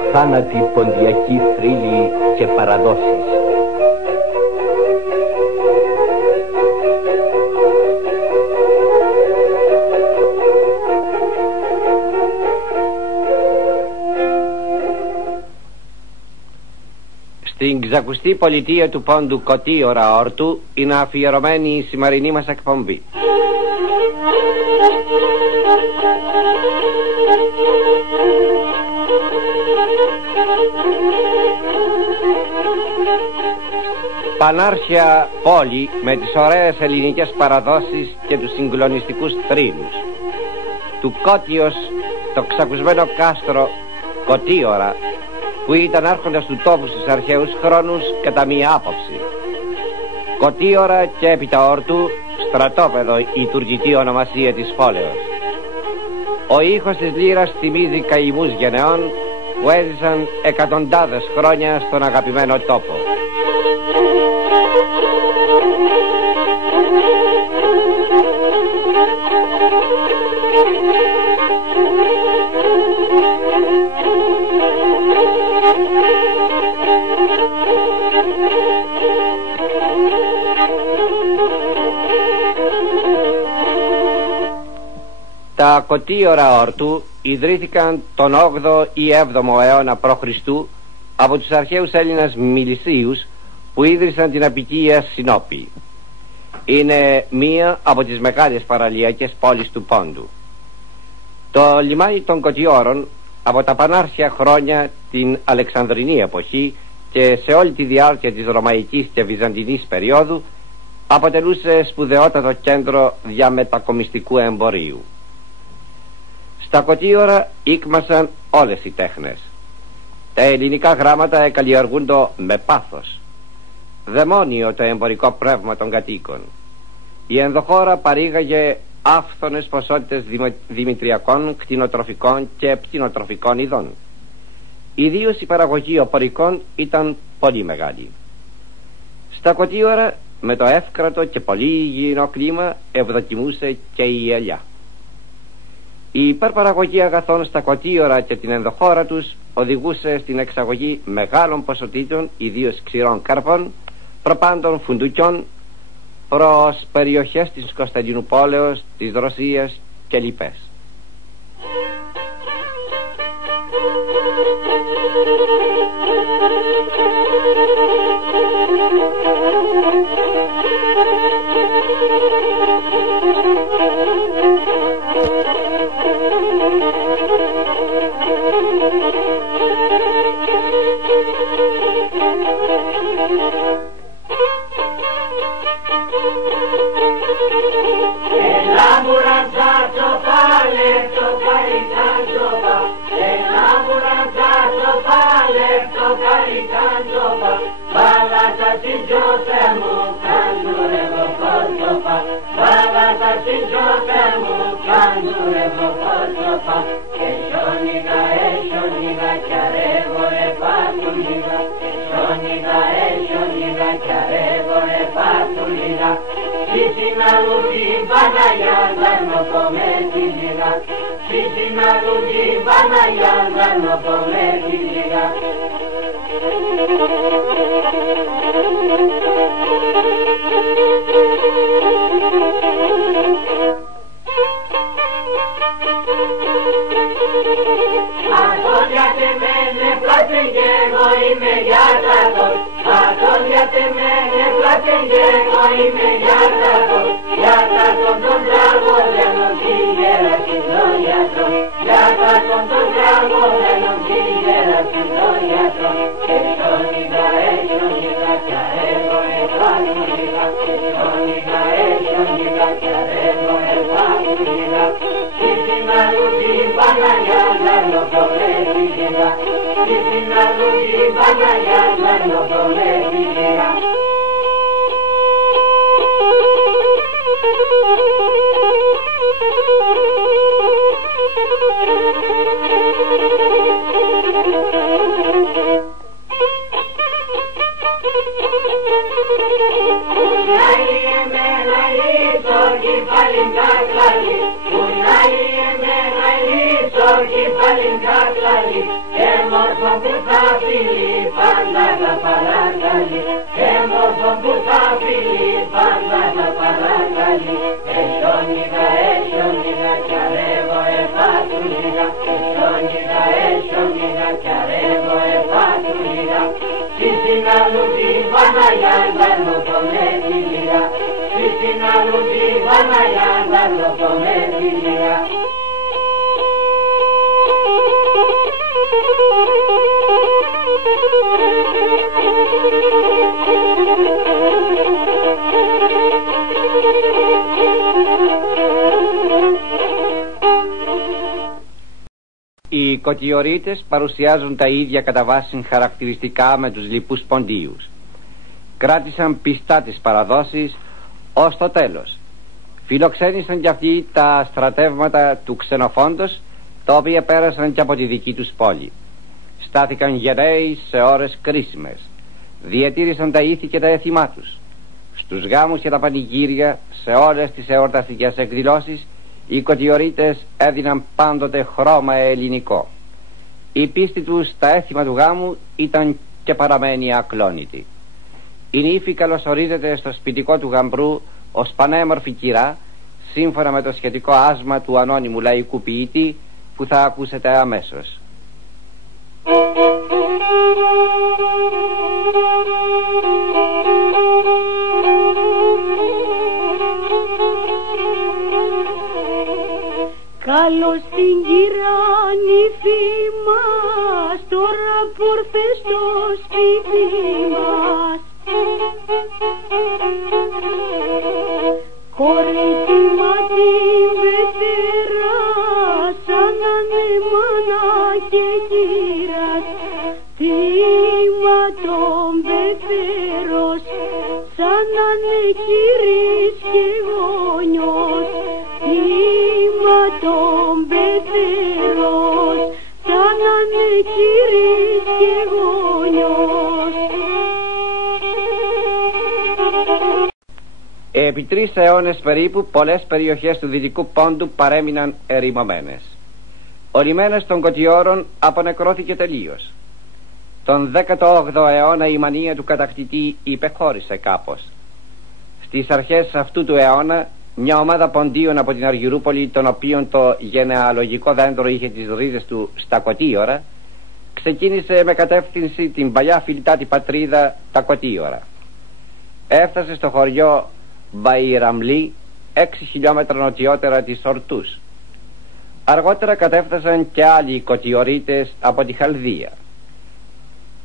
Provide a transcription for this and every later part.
αθάνατη ποντιακή θρύλη και παραδόσεις. Στην ξακουστή πολιτεία του πόντου Κωτίωρα Όρτου είναι αφιερωμένη η σημερινή μας εκπομπή. Πανάρχια πόλη με τις ωραίες ελληνικές παραδόσεις και τους συγκλονιστικούς θρύλους. Του Κώτιος το ξακουσμένο κάστρο Κωτίωρα, που ήταν άρχοντας του τόπου στους αρχαίους χρόνους κατά μία άποψη. Κωτίωρα και έπειτα Όρτου, στρατόπεδο η τουρκική ονομασία της πόλεως. Ο ήχος της λύρας θυμίζει καημούς γενεών που έζησαν εκατοντάδες χρόνια στον αγαπημένο τόπο. Τα Κωτίωρα Όρτου ιδρύθηκαν τον 8ο ή 7ο αιώνα π.Χ. από τους αρχαίους Έλληνας Μιλησίους που ίδρυσαν την αποικία Συνόπη. Είναι μία από τις μεγάλες παραλιακές πόλεις του Πόντου. Το λιμάνι των Κωτιώρων από τα πανάρχια χρόνια την Αλεξανδρινή εποχή και σε όλη τη διάρκεια της Ρωμαϊκής και Βυζαντινής περίοδου αποτελούσε σπουδαιότατο κέντρο διαμετακομιστικού εμπορίου. Στα Κωτίωρα ήκμασαν όλες οι τέχνες. Τα ελληνικά γράμματα εκαλλιεργούνται με πάθος. Δαιμόνιο το εμπορικό πνεύμα των κατοίκων. Η ενδοχώρα παρήγαγε άφθονες ποσότητες δημητριακών, κτηνοτροφικών και πτηνοτροφικών ειδών. Ιδίως η παραγωγή οπωρικών ήταν πολύ μεγάλη. Στα Κωτίωρα με το εύκρατο και πολύ υγιεινό κλίμα ευδοκιμούσε και η ελιά. Η υπερπαραγωγή αγαθών στα Κωτίωρα και την ενδοχώρα τους οδηγούσε στην εξαγωγή μεγάλων ποσοτήτων, ιδίως ξηρών κάρπων, προπάντων φουντούκιων, προς περιοχές της Κωνσταντινούπολεως, της Ρωσίας και λοιπές. Unai Παλινκάκλαλη, έμορφο που θα φιλεί, πάντα θα παρακαλεί. Έμορφο που θα φιλεί, πάντα θα παρακαλεί. Εσιόνιγα, κι αρεύω εφάτου λίγα. Εσιόνιγα, κι αρεύω εφάτου λίγα. Στη συνάλλου τη Παναγιά, δαρμοκομέτη λίγα. Στη συνάλλου τη Παναγιά, δαρμοκομέτη λίγα. Οι κοτιορείτες παρουσιάζουν τα ίδια κατά βάση χαρακτηριστικά με τους λοιπούς ποντίους. Κράτησαν πιστά τις παραδόσεις ως το τέλος. Φιλοξένησαν κι αυτοί τα στρατεύματα του Ξενοφόντος, τα οποία πέρασαν και από τη δική τους πόλη. Στάθηκαν γενναίοι σε ώρες κρίσιμες. Διατήρησαν τα ήθη και τα έθιμά τους. Στους γάμους και τα πανηγύρια, σε όλες τις εορταστικές εκδηλώσεις, οι κοτιορείτες έδιναν πάντοτε χρώμα ελληνικό. Η πίστη τους στα έθιμα του γάμου ήταν και παραμένει ακλόνητη. Η νύφη καλωσορίζεται στο σπιτικό του γαμπρού ως πανέμορφη κυρά, σύμφωνα με το σχετικό άσμα του ανώνυμου λαϊκού ποιητή που θα ακούσετε αμέσως. Καλώς την κυρά νύφη μας, τώρα πόρθε στο σπίτι μας. Κορίτσιμα την πεθερά, σαν να είναι μάνα και κύρας. Τίμα τον πεθερός, σαν να είναι κύρις και γόνιος. Τίμα τον πεθερός, σαν να είναι κύρις και γόνιος. Επί 3 αιώνες περίπου πολλές περιοχές του Δυτικού Πόντου παρέμειναν ερημωμένες. Ο λιμένας των Κοτιόρων απονεκρώθηκε τελείως. Τον 18ο αιώνα η μανία του κατακτητή υπεχώρησε κάπως. Στις αρχές αυτού του αιώνα μια ομάδα ποντίων από την Αργυρούπολη, των οποίων το γενεαλογικό δέντρο είχε τις ρίζες του στα Κοτίωρα, ξεκίνησε με κατεύθυνση την παλιά φιλτάτη πατρίδα τα Κοτίωρα. Έφτασε στο χωριό Μπαϊραμλή, 6 χιλιόμετρα νοτιότερα της Ορτούς. Αργότερα κατέφτασαν και άλλοι κοτιορείτες από τη Χαλδία.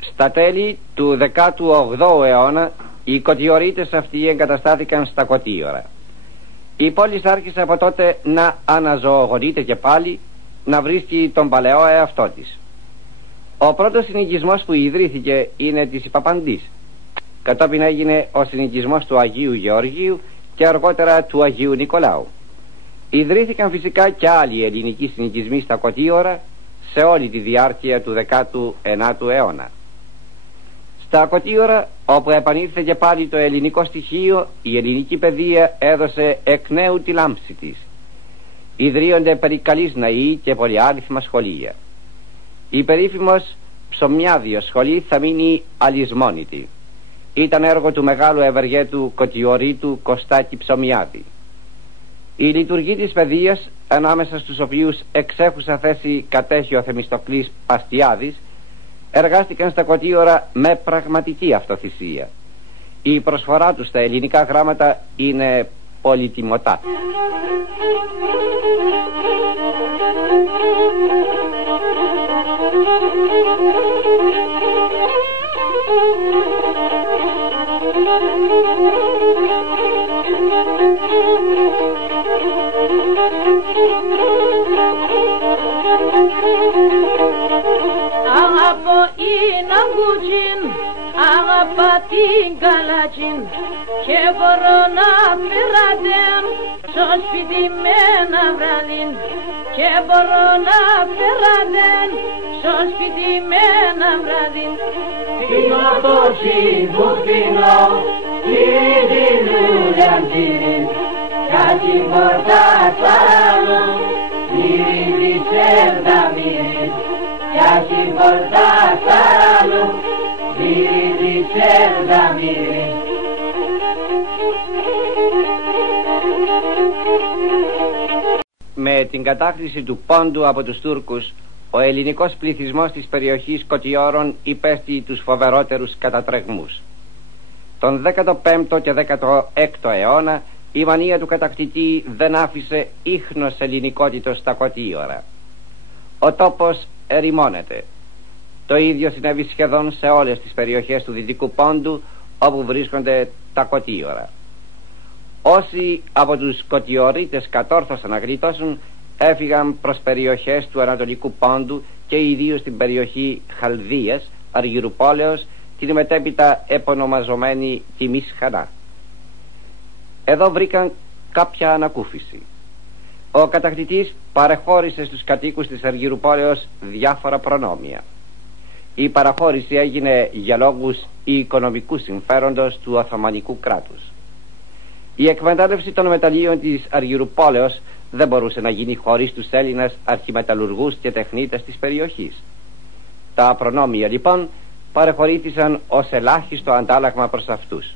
Στα τέλη του 18ου αιώνα οι κοτιορείτες αυτοί εγκαταστάθηκαν στα Κοτίωρα. Η πόλη άρχισε από τότε να αναζωογονείται και πάλι, να βρίσκει τον παλαιό εαυτό της. Ο πρώτος συνοικισμός που ιδρύθηκε είναι της Παπαντής. Κατόπιν έγινε ο συνοικισμός του Αγίου Γεωργίου και αργότερα του Αγίου Νικολάου. Ιδρύθηκαν φυσικά και άλλοι ελληνικοί συνοικισμοί στα Κοτίωρα σε όλη τη διάρκεια του 19ου αιώνα. Στα Κοτίωρα, όπου επανήλθε και πάλι το ελληνικό στοιχείο, η ελληνική παιδεία έδωσε εκ νέου τη λάμψη της. Ιδρύονται περικαλείς ναοί και πολυάριθμα σχολεία. Η περίφημος Ψωμιάδιο σχολή θα μείνει αλυσμόνητη. Ήταν έργο του μεγάλου ευεργέτου Κοτιορείτου Κωστάκη Ψωμιάδη. Η λειτουργή της παιδείας, ανάμεσα στους οποίους εξέχουσα θέση κατέχει ο Θεμιστοκλής Παστιάδης, εργάστηκαν στα Κοτίωρα με πραγματική αυτοθυσία. Η προσφορά τους στα ελληνικά γράμματα είναι πολυτιμωτά. Αγαπώ είναι αγκούτσιν, αγαπά την καλάτσιν, και μπορώ να φεράτεν στο σπίτι με ένα βράδυν, και μπορώ να φεράτεν στο σπίτι με ένα βράδυν. Πίνω το τσιμπουκίνο, ήδη λουλιαντήριν, κάτι πόρτα σαράνου, ήδη σερδαμί. για συμπορτά σαραλού, μυρίζει ψεύδα μυρί. Με την κατάχρηση του πόντου από τους Τούρκους, ο ελληνικός πληθυσμός της περιοχής Κωτιώρων υπέστη τους φοβερότερους κατατρεγμούς. Τον 15ο και 16ο αιώνα η μανία του κατακτητή δεν άφησε ίχνος ελληνικότητος στα Κωτίωρα. Ο τόπος ερημώνεται. Το ίδιο συνέβη σχεδόν σε όλες τις περιοχές του Δυτικού Πόντου όπου βρίσκονται τα Κωτίωρα. Όσοι από τους Κωτιωρίτες κατόρθωσαν να γλιτώσουν έφυγαν προς περιοχές του Ανατολικού Πόντου και ιδίως στην περιοχή Χαλδίας, Αργυρουπόλεως, την μετέπειτα επωνομαζομένη Τιμής Χανά. Εδώ βρήκαν κάποια ανακούφιση. Ο κατακτητής παρεχώρησε στους κατοίκους της Αργυρουπόλεως διάφορα προνόμια. Η παραχώρηση έγινε για λόγους οικονομικού συμφέροντος του Οθωμανικού κράτους. Η εκμετάλλευση των μεταλλίων της Αργυρουπόλεως δεν μπορούσε να γίνει χωρίς τους Έλληνες αρχιμεταλλουργούς και τεχνίτες της περιοχής. Τα προνόμια λοιπόν παρεχωρήθησαν ως ελάχιστο αντάλλαγμα προς αυτούς.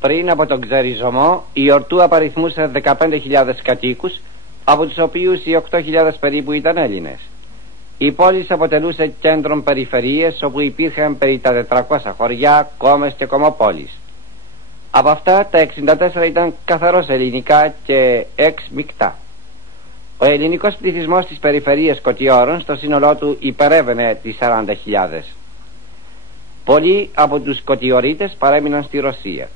Πριν από τον ξεριζωμό, η Ορτού απαριθμούσε 15.000 κατοίκους, από τους οποίους οι 8.000 περίπου ήταν Έλληνες. Η πόλη αποτελούσε κέντρον περιφερείες όπου υπήρχαν περί τα 400 χωριά, κόμες και κομμοπόλεις. Από αυτά τα 64 ήταν καθαρός ελληνικά και 6 μεικτά. Ο ελληνικός πληθυσμός της περιφερείας Κωτιώρων στο σύνολό του υπερεύαινε τις 40.000. Πολλοί από τους Κωτιωρίτες παρέμειναν στη Ρωσία.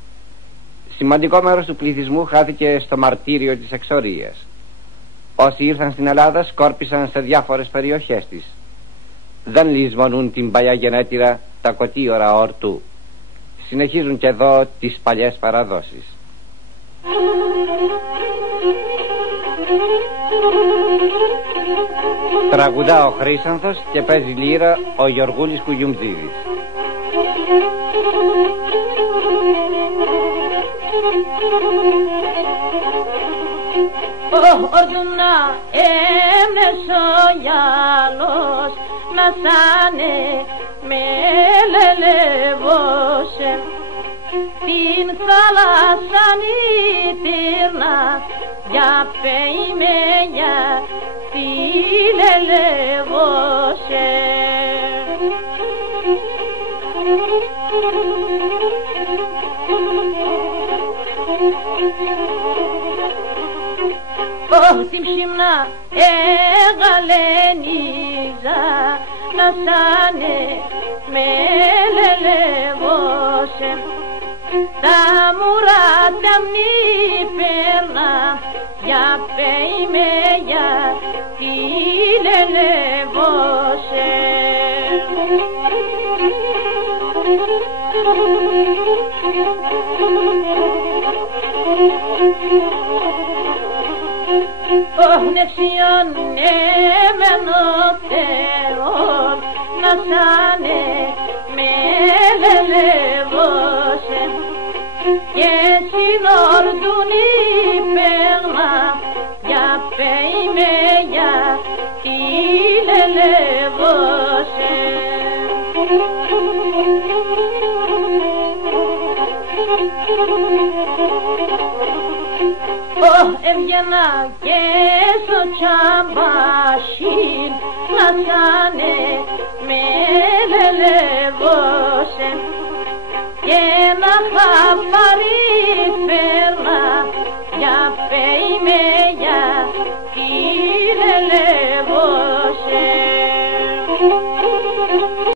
Σημαντικό μέρος του πληθυσμού χάθηκε στο μαρτύριο της εξορίας. Όσοι ήρθαν στην Ελλάδα σκόρπισαν σε διάφορες περιοχές της. Δεν λησμονούν την παλιά γενέτειρα τα Κωτίωρα Ορτού. Συνεχίζουν και εδώ τις παλιές παραδόσεις. Τραγουδά ο Χρύσανθος και παίζει λύρα ο Γεωργούλης Κουγιουμτζίδης. Ορδούνα έμνεσο γυαλός να σάνε με λελεβώσε την θάλασσανή τύρνα για πεϊμένια τη λελεβώσε. Την ψημνά εγαλένιζα να σάνε με λελεβώσε τα μουρά τα μνή περνά για πεϊμένια τη λελεβώσε. νεξιονέμενο Θεόν να σάνε με λελεύωσε και συνορτούν οι πέγμα για πέιμε για τη λελεύωσε. Έβγαινα και στο τσαμπάσιν να σάνε με λελεύωσε και να χαπάρει φέρνα για πέιμε